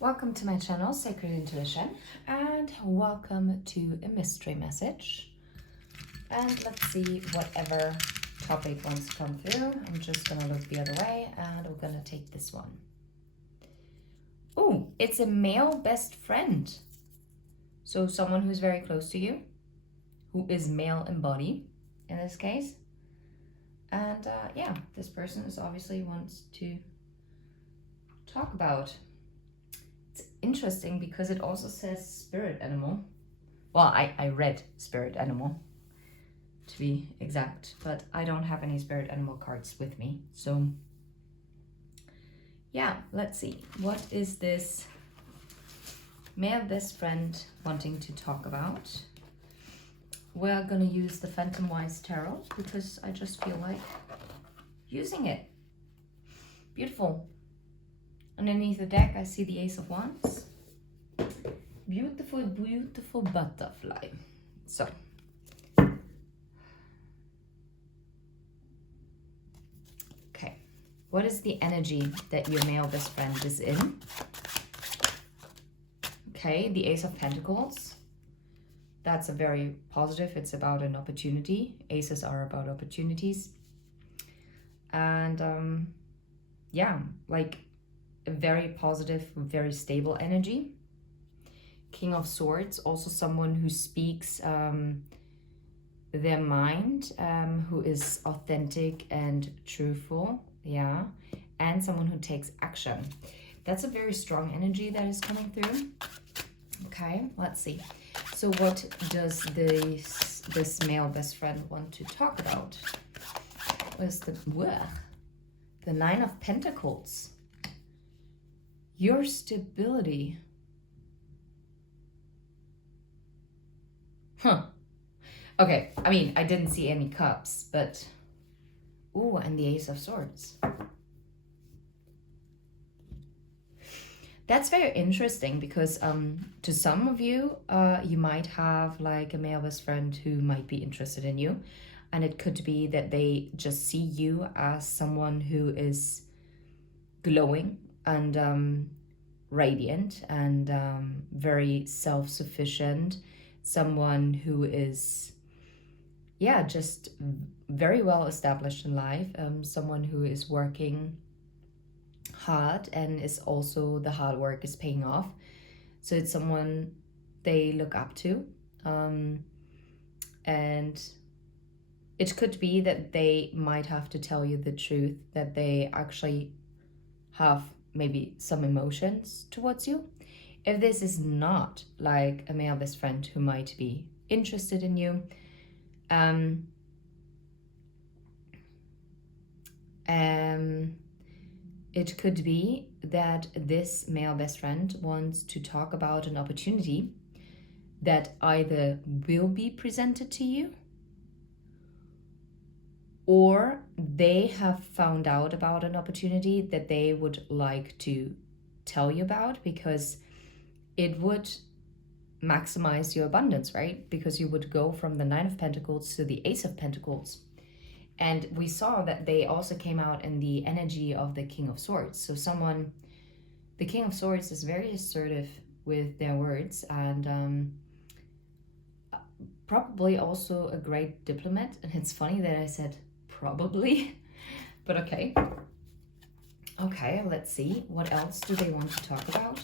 Welcome to my channel, Sacred Intuition, and welcome to a mystery message. And let's see whatever topic wants to come through. I'm just gonna look the other way and we're gonna take this one. Oh, it's a male best friend. So someone who's very close to you, who is male in body in this case. And yeah, this person is obviously wants to talk about. It's interesting because it also says spirit animal. Well, I read spirit animal to be exact, but I don't have any spirit animal cards with me. So yeah, let's see. What is this male best friend wanting to talk about? We're gonna use the Phantom Wise Tarot because I just feel like using it. Beautiful. Underneath the deck, I see the Ace of Wands. Beautiful, beautiful butterfly. So, okay. What is the energy that your male best friend is in? Okay, the Ace of Pentacles. That's a very positive. It's about an opportunity. Aces are about opportunities. And yeah, like a very positive, very stable energy. King of Swords, also someone who speaks their mind, who is authentic and truthful, yeah, and someone who takes action. That's a very strong energy that is coming through. Okay, let's see. So what does this male best friend want to talk about? What is the Nine of Pentacles? Your stability. Huh. Okay, I mean, I didn't see any cups, but... Ooh, and the Ace of Swords. That's very interesting because to some of you, you might have like a male best friend who might be interested in you. And it could be that they just see you as someone who is glowing and radiant and very self-sufficient, someone who is, yeah, just very well established in life, someone who is working hard and is also the hard work is paying off. So it's someone they look up to, and it could be that they might have to tell you the truth, that they actually have maybe some emotions towards you. If this is not like a male best friend who might be interested in you, it could be that this male best friend wants to talk about an opportunity that either will be presented to you or they have found out about an opportunity that they would like to tell you about because it would maximize your abundance, right? Because you would go from the Nine of Pentacles to the Ace of Pentacles. And we saw that they also came out in the energy of the King of Swords. So the King of Swords is very assertive with their words and probably also a great diplomat. And it's funny that I said probably, but okay. Okay, let's see. What else do they want to talk about?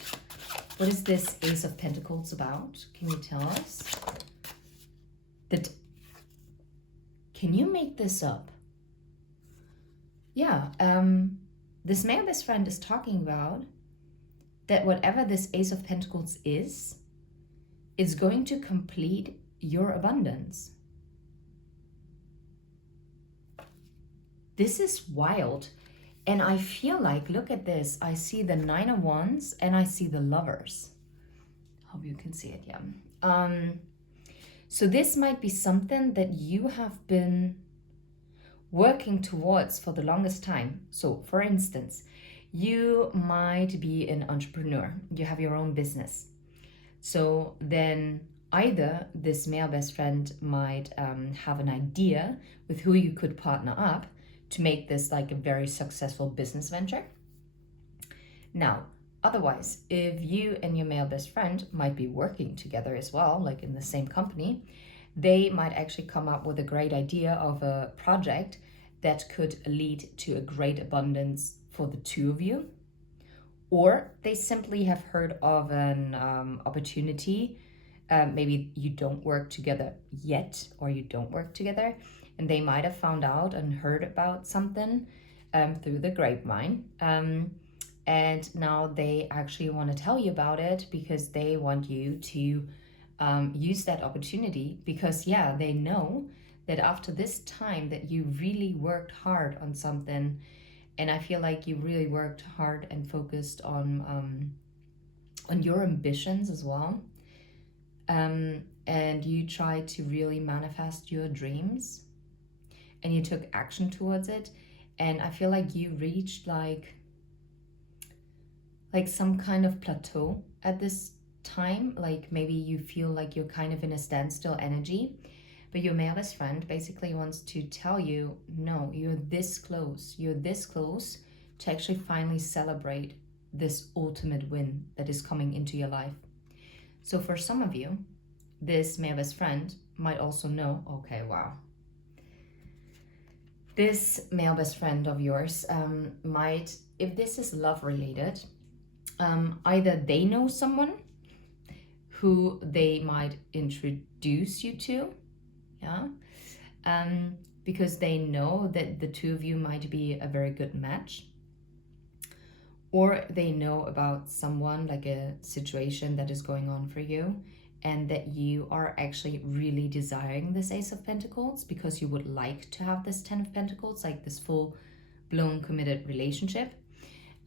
What is this Ace of Pentacles about? Can you tell us? Can you make this up? Yeah, this male best friend is talking about that whatever this Ace of Pentacles is going to complete your abundance. This is wild. And I feel like, look at this. I see the Nine of Wands and I see the Lovers. Hope you can see it, yeah. So this might be something that you have been working towards for the longest time. So for instance, you might be an entrepreneur. You have your own business. So then either this male best friend might have an idea with who you could partner up to make this like a very successful business venture. Now, Otherwise, if you and your male best friend might be working together as well, like in the same company, they might actually come up with a great idea of a project that could lead to a great abundance for the two of you. Or they simply have heard of an opportunity. Maybe you don't work together yet, or you don't work together, and they might have found out and heard about something through the grapevine. And now they actually want to tell you about it because they want you to use that opportunity, because yeah, they know that after this time that you really worked hard on something, and I feel like you really worked hard and focused on your ambitions as well, and you tried to really manifest your dreams, and you took action towards it, and I feel like you reached like some kind of plateau at this time. Like maybe you feel like you're kind of in a standstill energy, but your male best friend basically wants to tell you, no, you're this close to actually finally celebrate this ultimate win that is coming into your life. So for some of you, this male best friend might also know, okay, wow, this male best friend of yours might, if this is love related, either they know someone who they might introduce you to, yeah, because they know that the two of you might be a very good match, or they know about someone, like a situation that is going on for you, and that you are actually really desiring this Ace of Pentacles because you would like to have this Ten of Pentacles, like this full-blown committed relationship.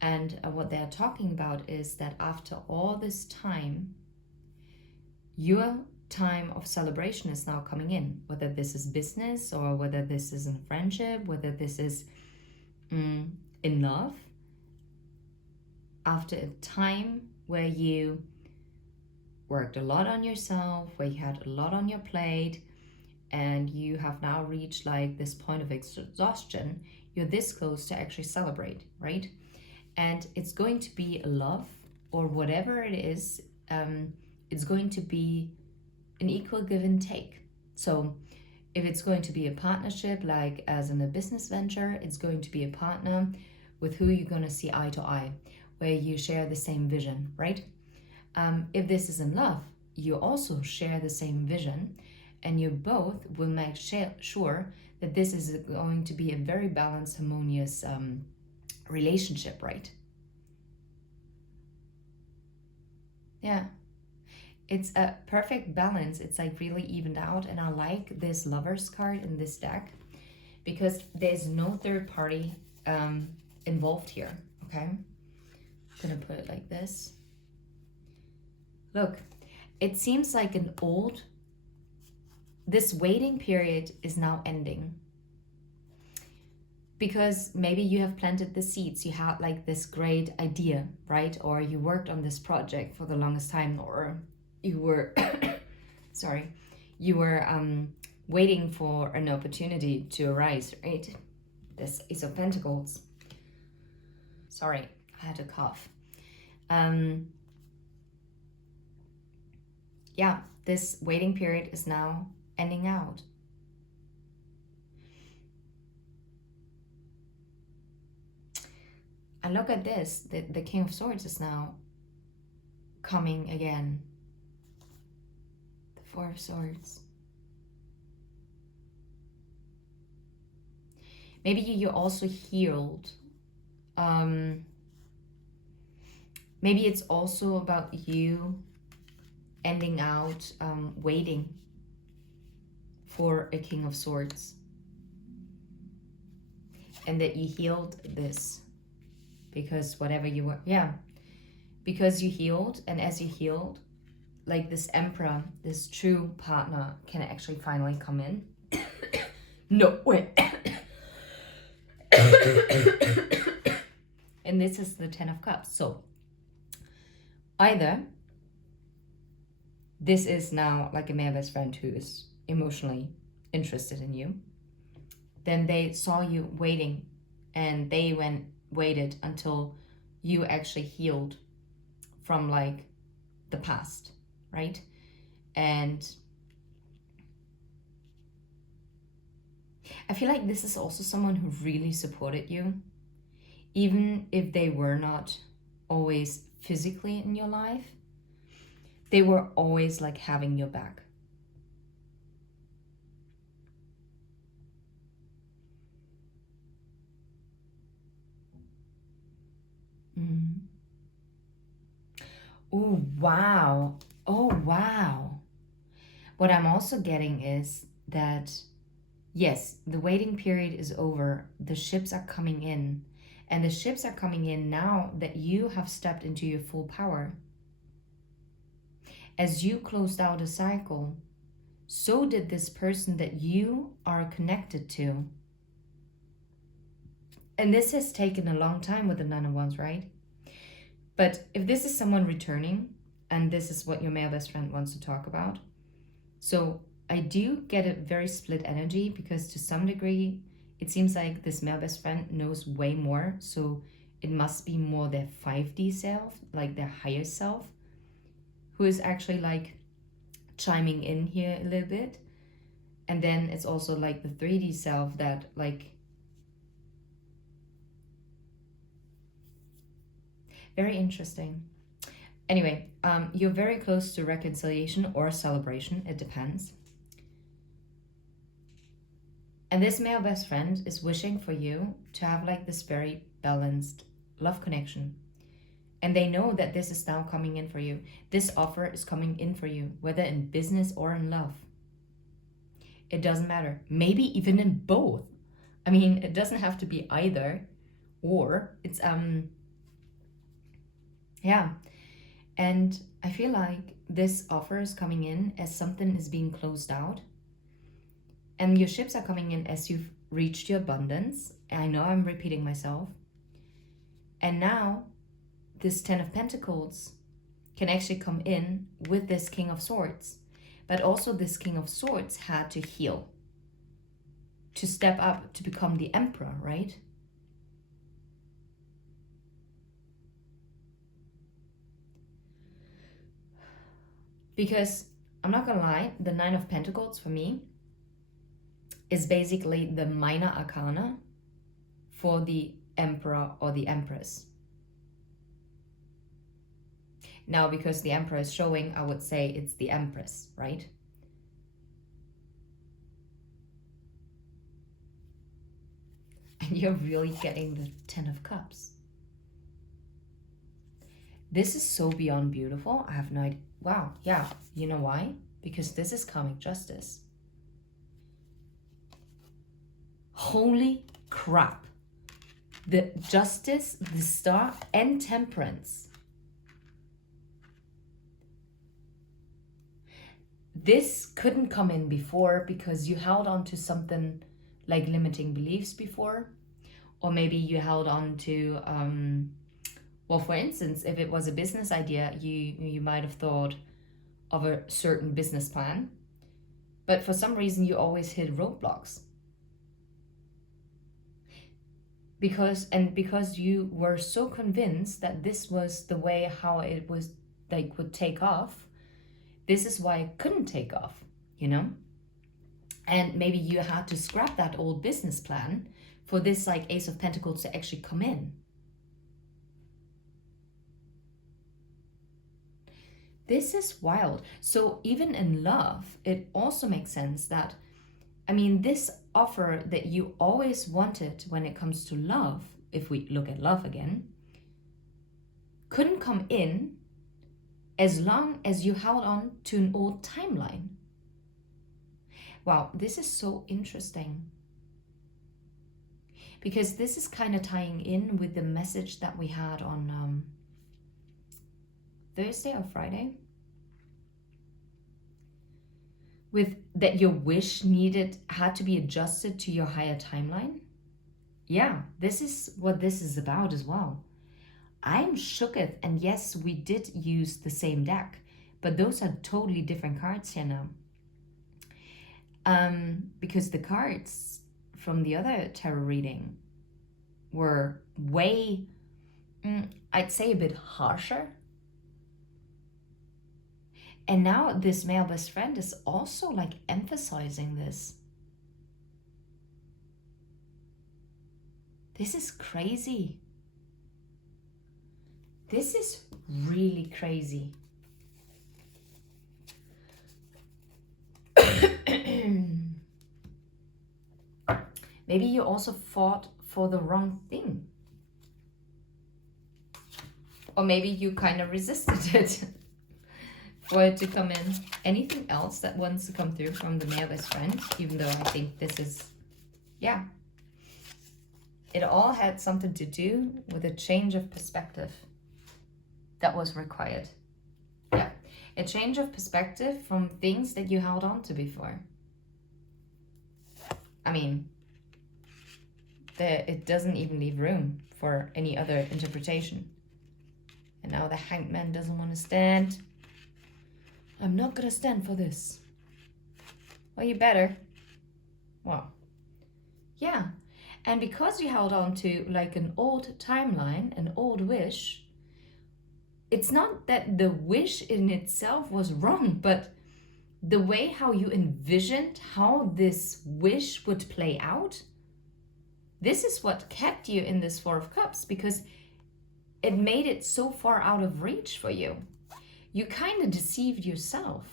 And what they're talking about is that after all this time, your time of celebration is now coming in, whether this is business or whether this is in friendship, whether this is in love. After a time where you worked a lot on yourself, where you had a lot on your plate, and you have now reached like this point of exhaustion, you're this close to actually celebrate, right? And it's going to be a love, or whatever it is, it's going to be an equal give and take. So if it's going to be a partnership, like as in a business venture, it's going to be a partner with who you're going to see eye to eye, where you share the same vision, right? If this is in love, you also share the same vision, and you both will make sure that this is going to be a very balanced, harmonious relationship, right? Yeah, it's a perfect balance. It's like really evened out, and I like this Lovers card in this deck because there's no third party involved here. Okay, I'm gonna put it like this. Look, it seems like this waiting period is now ending, because maybe you have planted the seeds, you had like this great idea, right? Or you worked on this project for the longest time, or you were sorry, you were waiting for an opportunity to arise, right? This Ace of Pentacles. Sorry, I had a cough. Yeah, this waiting period is now ending out. And look at this, the King of Swords is now coming again. The Four of Swords. Maybe you're also healed. Maybe it's also about you ending out waiting for a King of Swords, and that you healed this because whatever you were, yeah, because you healed, and as you healed, like this Emperor, this true partner can actually finally come in. No, wait. And this is the Ten of Cups. So either this is now like a male best friend who is emotionally interested in you, then they saw you waiting, and they waited until you actually healed from like the past, right? And I feel like this is also someone who really supported you, even if they were not always physically in your life. They were always like having your back. Mm. Oh, wow. Oh, wow. What I'm also getting is that, yes, the waiting period is over. The ships are coming in. And the ships are coming in now that you have stepped into your full power. As you closed out a cycle, so did this person that you are connected to. And this has taken a long time with the Nine of Wands, right? But if this is someone returning, and this is what your male best friend wants to talk about, so I do get a very split energy, because to some degree, it seems like this male best friend knows way more. So it must be more their 5D self, like their higher self, who is actually like chiming in here a little bit. And then it's also like the 3D self that like, very interesting. Anyway, you're very close to reconciliation or celebration, it depends. And this male best friend is wishing for you to have like this very balanced love connection. And they know that this is now coming in for you. This offer is coming in for you, whether in business or in love. It doesn't matter. Maybe even in both. I mean, it doesn't have to be either or. It's yeah. And I feel like this offer is coming in as something is being closed out. And your ships are coming in as you've reached your abundance. I know I'm repeating myself. And now this 10 of Pentacles can actually come in with this King of Swords. But also this King of Swords had to heal, to step up, to become the Emperor, right? Because I'm not gonna lie, the Nine of Pentacles for me is basically the minor arcana for the Emperor or the Empress. Now, because the Emperor is showing, I would say it's the Empress, right? And you're really getting the 10 of Cups. This is so beyond beautiful. I have no idea. Wow, yeah. You know why? Because this is karmic justice. Holy crap. The Justice, the Star, and Temperance. This couldn't come in before because you held on to something like limiting beliefs before. Or maybe you held on to, well, for instance, if it was a business idea, you might have thought of a certain business plan. But for some reason, you always hit roadblocks. Because you were so convinced that this was the way how it was like would take off, this is why it couldn't take off, you know? And maybe you had to scrap that old business plan for this like Ace of Pentacles to actually come in. This is wild. So even in love, it also makes sense that, I mean, this offer that you always wanted when it comes to love, if we look at love again, couldn't come in as long as you held on to an old timeline. Wow, this is so interesting. Because this is kind of tying in with the message that we had on Thursday or Friday. With that your wish had to be adjusted to your higher timeline. Yeah, this is what this is about as well. I'm shooketh, and yes, we did use the same deck, but those are totally different cards here now. Because the cards from the other tarot reading were way, I'd say a bit harsher. And now this male best friend is also like emphasizing this. This is crazy. This is really crazy. Maybe you also fought for the wrong thing. Or maybe you kind of resisted it for it to come in. Anything else that wants to come through from the male best friend? Even though I think this is, yeah. It all had something to do with a change of perspective that was required. Yeah, a change of perspective from things that you held on to before. I mean, it doesn't even leave room for any other interpretation. And now the Hanged Man doesn't want to stand. I'm not gonna stand for this. Well, you better. Well, yeah. And because you held on to like an old timeline, an old wish, it's not that the wish in itself was wrong, but the way how you envisioned how this wish would play out, this is what kept you in this Four of Cups, because it made it so far out of reach for you. You kind of deceived yourself.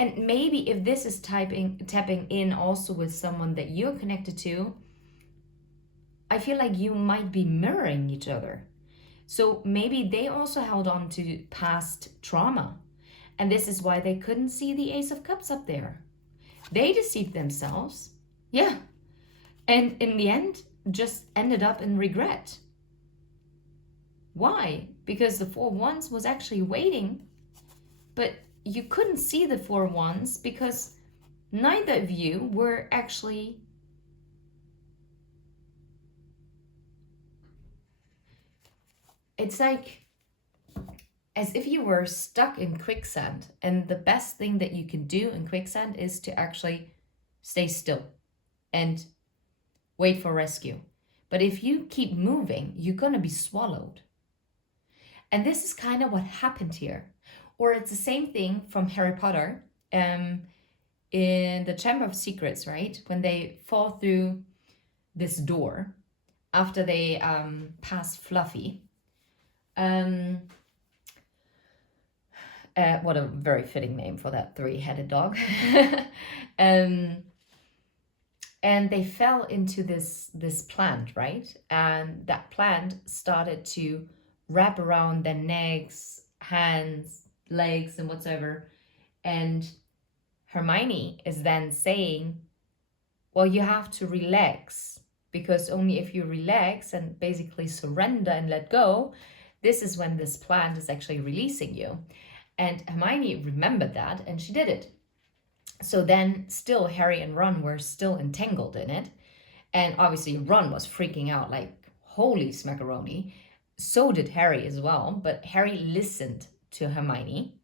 And maybe if this is tapping in also with someone that you're connected to, I feel like you might be mirroring each other. So maybe they also held on to past trauma. And this is why they couldn't see the Ace of Cups up there. They deceived themselves. Yeah. And in the end, just ended up in regret. Why? Because the Four Wands was actually waiting, but you couldn't see the Four Wands because neither of you were actually it's like as if you were stuck in quicksand, and the best thing that you can do in quicksand is to actually stay still and wait for rescue. But if you keep moving, you're gonna be swallowed. And this is kind of what happened here. Or it's the same thing from Harry Potter in the Chamber of Secrets, right? When they fall through this door after they pass Fluffy. What a very fitting name for that three-headed dog. And they fell into this plant, right? And that plant started to wrap around their necks, hands, legs, and whatsoever. And Hermione is then saying, well, you have to relax, because only if you relax and basically surrender and let go, this is when this plant is actually releasing you. And Hermione remembered that, and she did it. So then still Harry and Ron were still entangled in it. And obviously Ron was freaking out like, holy smackaroni. So did Harry as well, but Harry listened to Hermione.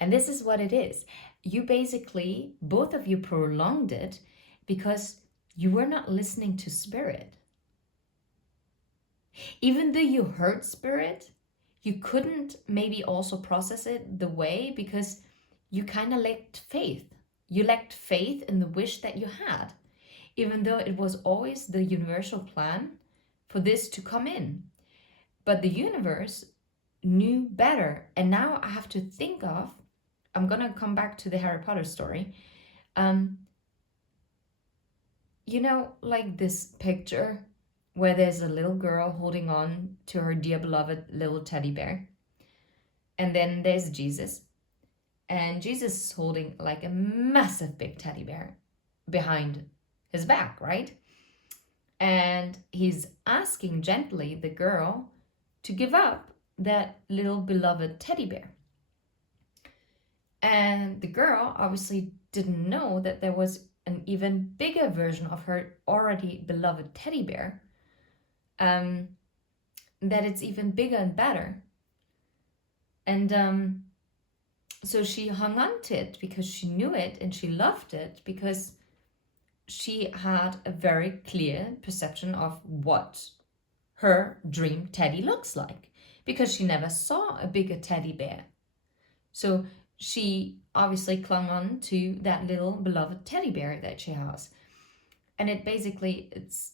And this is what it is. You basically, both of you prolonged it because you were not listening to Spirit. Even though you heard Spirit, you couldn't maybe also process it the way because you kind of lacked faith. You lacked faith in the wish that you had, even though it was always the universal plan for this to come in. But the universe knew better. And now I have to think of, I'm going to come back to the Harry Potter story. You know, like this picture where there's a little girl holding on to her dear beloved little teddy bear. And then there's Jesus. And Jesus is holding like a massive big teddy bear behind his back, right? And he's asking gently the girl to give up that little beloved teddy bear. And the girl obviously didn't know that there was an even bigger version of her already beloved teddy bear, that it's even bigger and better. And so she hung on to it because she knew it and she loved it because she had a very clear perception of what her dream teddy looks like, because she never saw a bigger teddy bear. So she obviously clung on to that little beloved teddy bear that she has. And it basically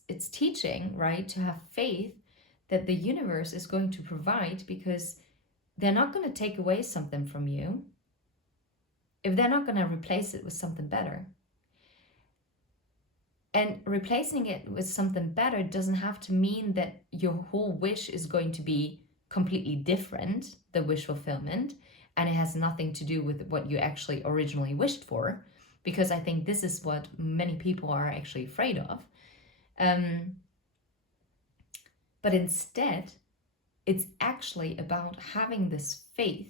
it's teaching, right, to have faith that the universe is going to provide, because they're not going to take away something from you if they're not going to replace it with something better. And replacing it with something better doesn't have to mean that your whole wish is going to be completely different, the wish fulfillment, and it has nothing to do with what you actually originally wished for, because I think this is what many people are actually afraid of. But instead, it's actually about having this faith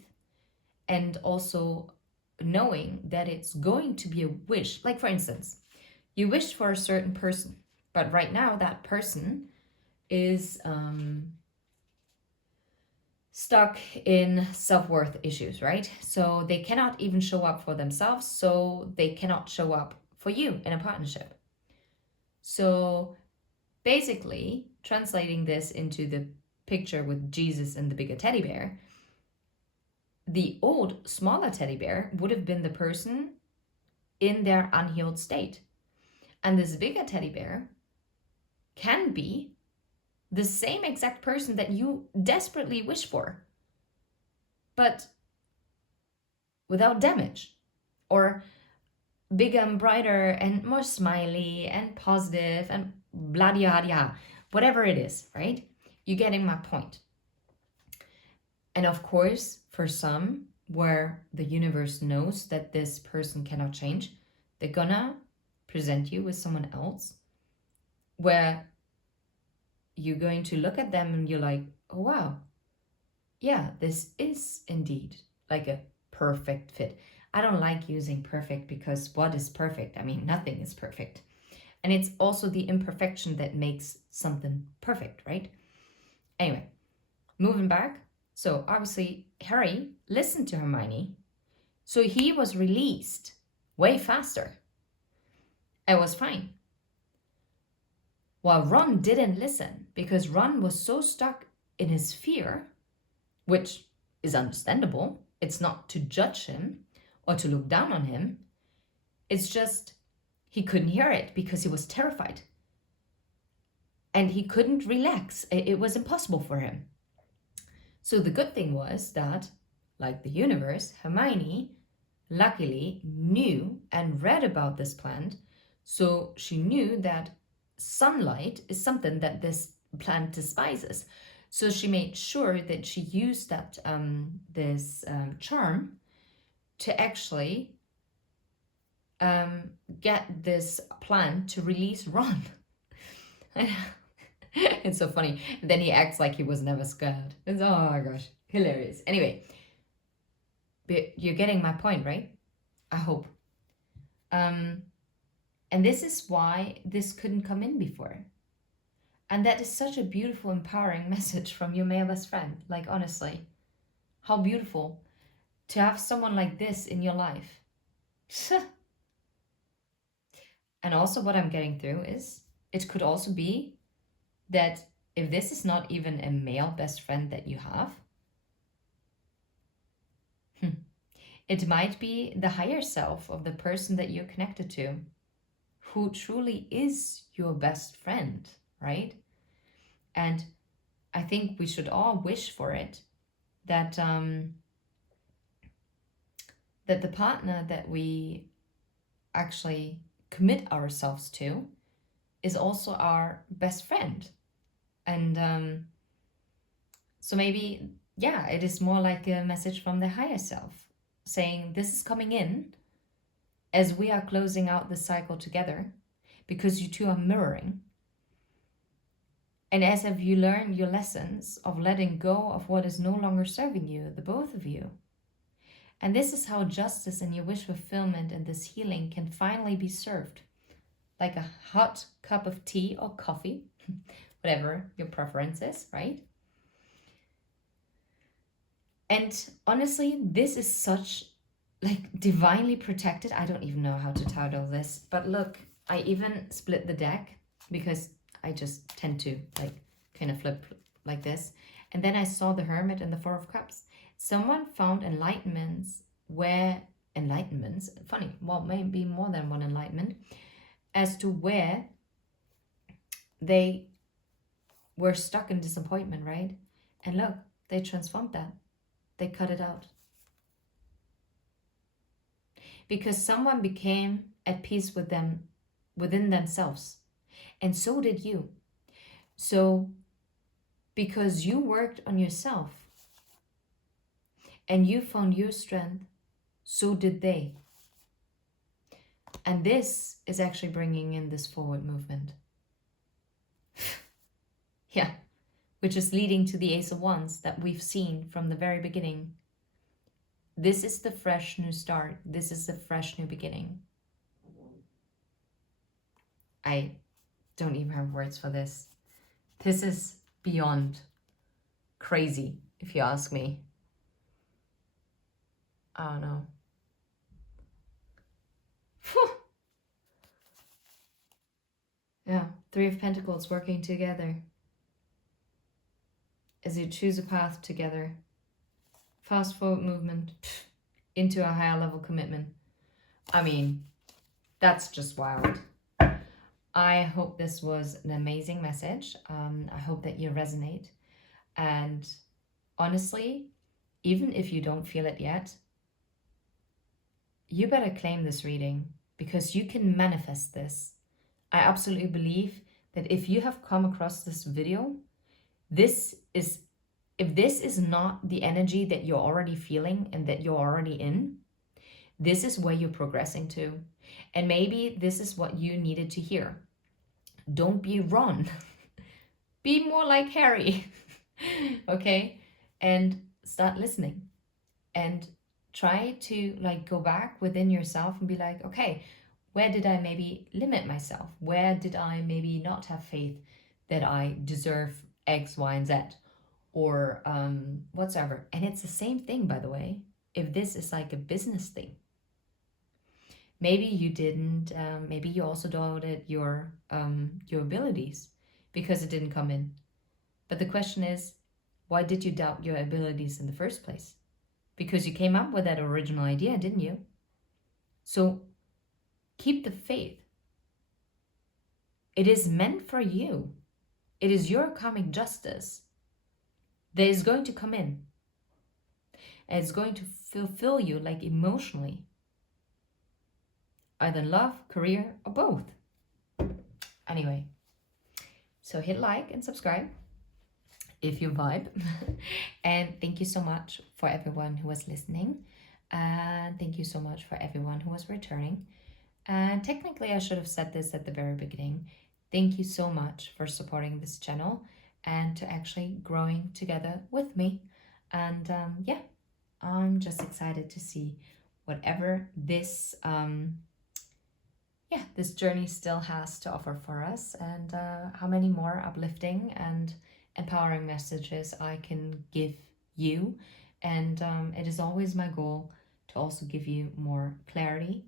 and also knowing that it's going to be a wish. Like, for instance, you wished for a certain person, but right now that person is stuck in self-worth issues, right? So they cannot even show up for themselves, so they cannot show up for you in a partnership. So basically, translating this into the picture with Jesus and the bigger teddy bear, the old, smaller teddy bear would have been the person in their unhealed state. And this bigger teddy bear can be the same exact person that you desperately wish for, but without damage, or bigger and brighter and more smiley and positive and blah blah blah, whatever it is, right? You're getting my point. And of course, for some, where the universe knows that this person cannot change, they're gonna present you with someone else where you're going to look at them and you're like, oh wow, yeah, this is indeed like a perfect fit. I don't like using perfect, because what is perfect? I mean, nothing is perfect. And it's also the imperfection that makes something perfect, right? Anyway, moving back. So obviously, Harry listened to Hermione. So he was released way faster. It was fine. While Ron didn't listen, because Ron was so stuck in his fear, which is understandable. It's not to judge him or to look down on him. It's just he couldn't hear it because he was terrified. And he couldn't relax. It was impossible for him. So the good thing was that, like the universe, Hermione luckily knew and read about this plant. So she knew that sunlight is something that this plant despises. So she made sure that she used that this charm to actually get this plant to release Ron. It's so funny. And then he acts like he was never scared. It's, oh my gosh, hilarious. Anyway, but you're getting my point, right? I hope. And this is why this couldn't come in before. And that is such a beautiful, empowering message from your male best friend. Like, honestly, how beautiful to have someone like this in your life. And also, what I'm getting through is it could also be that if this is not even a male best friend that you have, it might be the higher self of the person that you're connected to, who truly is your best friend, right? And I think we should all wish for it, that that the partner that we actually commit ourselves to is also our best friend. And so maybe, yeah, it is more like a message from the higher self saying this is coming in as we are closing out the cycle together, because you two are mirroring. And as have you learned your lessons of letting go of what is no longer serving you, the both of you. And this is how justice and your wish fulfillment and this healing can finally be served. Like a hot cup of tea or coffee, whatever your preference is, right? And honestly, this is such like divinely protected. I don't even know how to title this, but look, I even split the deck because I just tend to like kind of flip like this. And then I saw the Hermit and the Four of Cups. Someone found enlightenments, funny, well, maybe more than one enlightenment, as to where they were stuck in disappointment, right? And look, they transformed that. They cut it out. Because someone became at peace with them within themselves. And so did you. So because you worked on yourself and you found your strength, so did they. And this is actually bringing in this forward movement. Yeah, which is leading to the Ace of Wands that we've seen from the very beginning. This is the fresh new start. This is the fresh new beginning. I don't even have words for this. This is beyond crazy, if you ask me. I don't know. Yeah, Three of Pentacles working together. As you choose a path together. Fast forward movement into a higher level commitment. I mean, that's just wild. I hope this was an amazing message. I hope that you resonate. And honestly, even if you don't feel it yet, you better claim this reading because you can manifest this. I absolutely believe that if you have come across this video, if this is not the energy that you're already feeling and that you're already in, this is where you're progressing to. And maybe this is what you needed to hear. Don't be Ron. Be more like Harry. Okay? And start listening. And try to go back within yourself and be like, okay, where did I maybe limit myself? Where did I maybe not have faith that I deserve X, Y, and Z? Or whatsoever. And it's the same thing, by the way, if this is like a business thing. Maybe you didn't, maybe you also doubted your abilities because it didn't come in. But the question is, why did you doubt your abilities in the first place? Because you came up with that original idea, didn't you? So keep the faith. It is meant for you. It is your karmic justice that is going to come in. And it's going to fulfill you emotionally. Either love, career, or both. Anyway, so hit like and subscribe if you vibe. And thank you so much for everyone who was listening. And thank you so much for everyone who was returning. And technically, I should have said this at the very beginning. Thank you so much for supporting this channel and to actually growing together with me. And yeah, I'm just excited to see whatever this this journey still has to offer for us, and how many more uplifting and empowering messages I can give you. And it is always my goal to also give you more clarity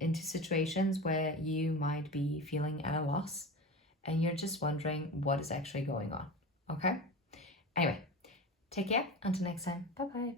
into situations where you might be feeling at a loss and you're just wondering what is actually going on. Okay? Anyway, take care. Until next time. Bye-bye.